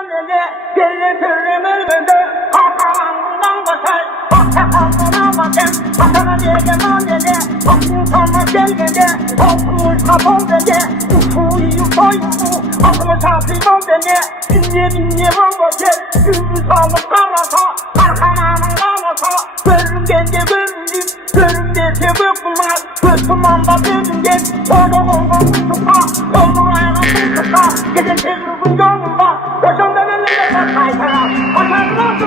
manene gelle körümelde Hakan'dan basar Hakan'dan basar Hakan'a diye manene Hakkın sana gelgede Hakkımız kapaldede Ufuyu koydu Hakkımı safidan beni Dinle vambacı Gümrüz alıp karasa Hakan'dan basar Görüm gende göründüm Görüm dese bökmez Götümanda dönünce Oğlum tuta Oğlum ayağını tuta Gidin tezrugun yolunda Koşandan önünde bak kaytara Koşandan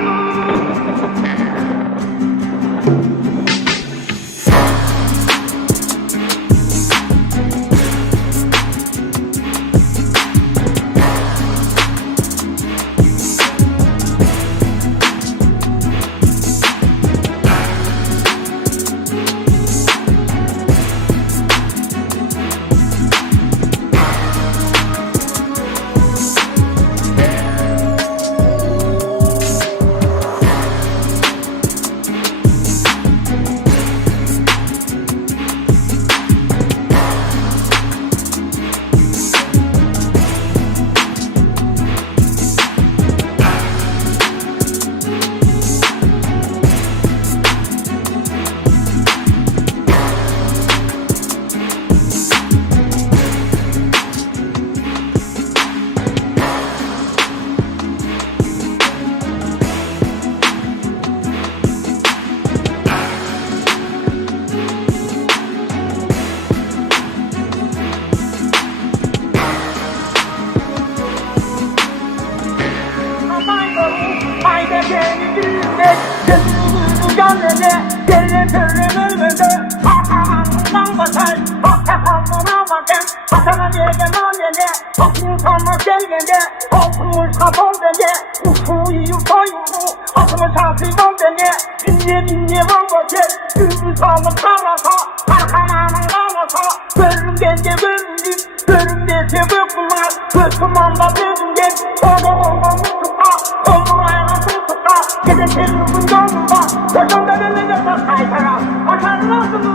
Haydi beni dinle, gönlümü gönlüne, gelle körümelde Hakan'dan basar, Hakan'dan basar Hakan'a diye manene, Hakkın sana gelgede Hakkımız kapaldede, ufuyu koydu Hakkımı safidan beni, dinle vambacı Gümrüz alıp karasa, Hakan'dan basar Görüm gende göründüm, görüm dese bökmez Götümanda dönünce, oğlum tuta Oğlum ayağını tuta Gidin tezrugun yolunda Koşandan önünde bak kaytara Koşandan